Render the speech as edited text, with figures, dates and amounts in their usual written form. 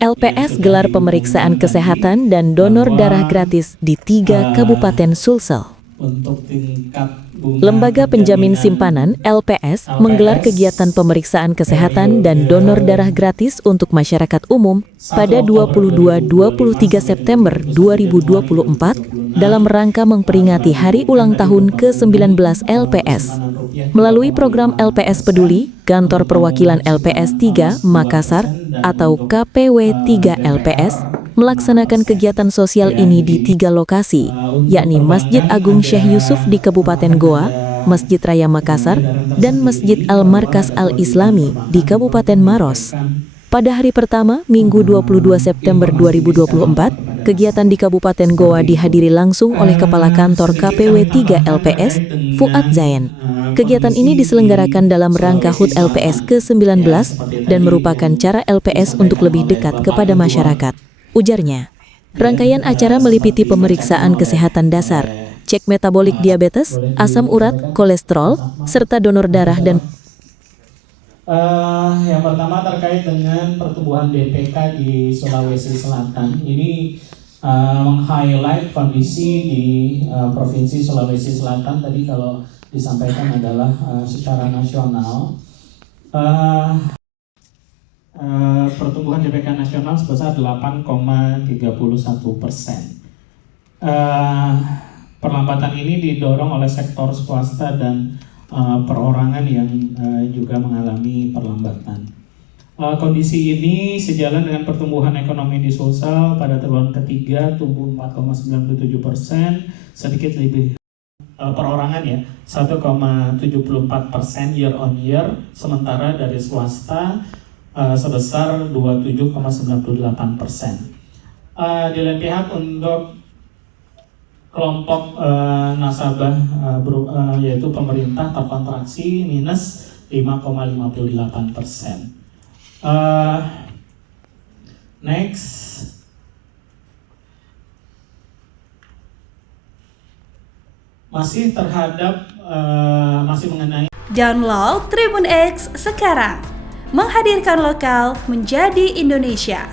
LPS gelar pemeriksaan kesehatan dan donor darah gratis di 3 Kabupaten Sulsel. Untuk tingkat Lembaga Penjamin Simpanan (LPS) menggelar kegiatan pemeriksaan kesehatan dan donor darah gratis untuk masyarakat umum pada 22-23 September 2024 dalam rangka memperingati Hari Ulang Tahun ke-19 LPS. Melalui program LPS Peduli, Kantor Perwakilan LPS 3 Makassar atau KPW 3 LPS melaksanakan kegiatan sosial ini di 3 lokasi, yakni Masjid Agung Syekh Yusuf di Kabupaten Goa, Masjid Raya Makassar, dan Masjid Al-Markas Al-Islami di Kabupaten Maros. Pada hari pertama, Minggu 22 September 2024, kegiatan di Kabupaten Goa dihadiri langsung oleh Kepala Kantor KPW 3 LPS, Fuad Zain. Kegiatan ini diselenggarakan dalam rangka HUT LPS ke-19 dan merupakan cara LPS untuk lebih dekat kepada masyarakat. Ujarnya, rangkaian acara meliputi pemeriksaan kesehatan dasar, cek metabolik diabetes, asam urat, kolesterol, serta donor darah dan yang pertama terkait dengan pertumbuhan DPK di Sulawesi Selatan. Ini meng-highlight kondisi di Provinsi Sulawesi Selatan. Tadi kalau disampaikan adalah secara nasional. Pertumbuhan DPK nasional sebesar 8,31%. Perlambatan ini didorong oleh sektor swasta dan perorangan yang juga mengalami perlambatan. Kondisi ini sejalan dengan pertumbuhan ekonomi di Sulsel pada triwulan ketiga tumbuh 4,97%, sedikit lebih perorangan ya 1,74% year on year, sementara dari swasta sebesar 27,98%. Di lain pihak untuk kelompok nasabah yaitu pemerintah terkontraksi minus 5,58%. Next. Masih mengenai download Tribun X sekarang, menghadirkan lokal menjadi Indonesia.